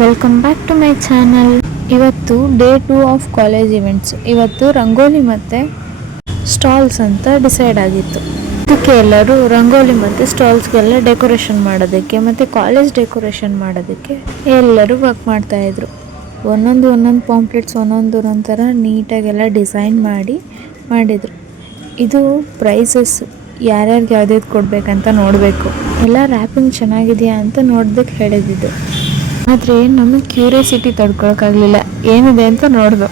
Welcome back to my channel. ಇವತ್ತು day 2 of college events. ಇವತ್ತು ರಂಗೋಲಿ ಮತ್ತು ಸ್ಟಾಲ್ಸ್ ಅಂತ ಡಿಸೈಡ್ ಆಗಿತ್ತು. ಅದಕ್ಕೆ ಎಲ್ಲರೂ ರಂಗೋಲಿ ಮತ್ತು ಸ್ಟಾಲ್ಸ್ಗೆಲ್ಲ ಡೆಕೋರೇಷನ್ ಮಾಡೋದಕ್ಕೆ ಮತ್ತು ಕಾಲೇಜ್ ಡೆಕೋರೇಷನ್ ಮಾಡೋದಕ್ಕೆ ಎಲ್ಲರೂ ವರ್ಕ್ ಮಾಡ್ತಾಯಿದ್ರು. ಒಂದೊಂದು ಪಾಂಪ್ಲೆಟ್ಸ್ ಒಂದೊಂದು ಥರ ನೀಟಾಗೆಲ್ಲ ಡಿಸೈನ್ ಮಾಡಿದರು. ಇದು ಪ್ರೈಸಸ್ ಯಾರ್ಯಾರಿಗೆ ಯಾವ್ದು ಕೊಡಬೇಕಂತ ನೋಡಬೇಕು. ಎಲ್ಲ ರ್ಯಾಪಿಂಗ್ ಚೆನ್ನಾಗಿದೆಯಾ ಅಂತ ನೋಡೋದಕ್ಕೆ ಹೇಳಿದ್ದು. ಆದರೆ ನಮಗೆ ಕ್ಯೂರಿಯಾಸಿಟಿ ತಡ್ಕೊಳಕ್ಕಾಗಲಿಲ್ಲ, ಏನಿದೆ ಅಂತ ನೋಡ್ದು.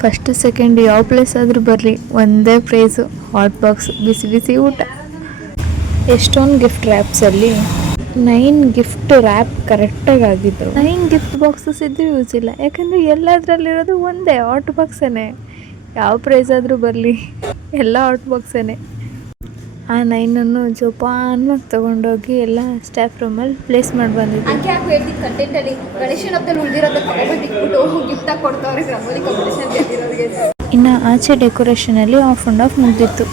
ಫಸ್ಟ್ ಸೆಕೆಂಡ್ ಯಾವ ಪ್ಲೇಸ್ ಆದರೂ ಬರಲಿ, ಒಂದೇ ಪ್ರೈಸು, ಹಾಟ್ ಬಾಕ್ಸ್, ಬಿಸಿ ಬಿಸಿ ಊಟ. ಎಷ್ಟೊಂದು ಗಿಫ್ಟ್ ರ್ಯಾಪ್ಸಲ್ಲಿ 9 ಗಿಫ್ಟ್ ರ್ಯಾಪ್ ಕರೆಕ್ಟಾಗಿ ಆಗಿದ್ರು. 9 ಗಿಫ್ಟ್ ಬಾಕ್ಸಸ್ ಇದ್ದರೂ ಯೂಸ್ ಇಲ್ಲ, ಯಾಕಂದರೆ ಎಲ್ಲದರಲ್ಲಿರೋದು ಒಂದೇ ಹಾಟ್ ಬಾಕ್ಸೇ. ಯಾವ ಪ್ರೈಸ್ ಆದರೂ ಬರಲಿ, ಎಲ್ಲ ಹಾಟ್ ಬಾಕ್ಸೇ. ಆ 9 ಜೋಪಾನವಾಗಿ ತೊಗೊಂಡೋಗಿ ಎಲ್ಲ ಸ್ಟಾಫ್ ರೂಮಲ್ಲಿ ಪ್ಲೇಸ್ ಮಾಡಿ ಬಂದಿದ್ದೆ. ಇನ್ನು ಆಚೆ ಡೆಕೋರೇಷನಲ್ಲಿ ಆಫ್ ಆ್ಯಂಡ್ ಆಫ್ ಮುಗಿದಿತ್ತು.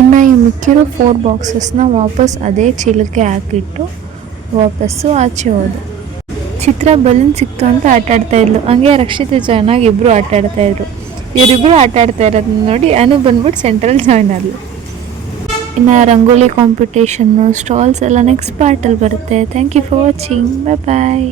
ಇನ್ನು ಈ ಮಿಕ್ಕಿರೋ 4 ಬಾಕ್ಸಸ್ನ ವಾಪಸ್ ಅದೇ ಚೀಲಕ್ಕೆ ಹಾಕಿಟ್ಟು ವಾಪಸ್ಸು ಆಚೆ ಹೋದೆ. ಚಿತ್ರ ಬಲೂನ್ ಸಿಕ್ತು ಅಂತ ಆಟಾಡ್ತಾಯಿದ್ಲು. ಹಂಗೆ ರಕ್ಷಿತ ಚೆನ್ನಾಗಿ ಇಬ್ಬರು ಆಟಾಡ್ತಾಯಿದ್ರು. ಇವರಿಬ್ಬರು ಆಟಾಡ್ತಾ ಇರೋದನ್ನ ನೋಡಿ ಅನು ಬಂದ್ಬಿಟ್ಟು ಸೆಂಟ್ರಲ್ಲಿ ಜಾಯ್ನ್ ಆದ್ಲು. ಇನ್ನು ರಂಗೋಲಿ ಕಾಂಪಿಟೇಷನ್ನು, ಸ್ಟಾಲ್ಸ್ ಎಲ್ಲ ನೆಕ್ಸ್ಟ್ ಪಾರ್ಟಲ್ಲಿ ಬರುತ್ತೆ. Thank you for watching. Bye.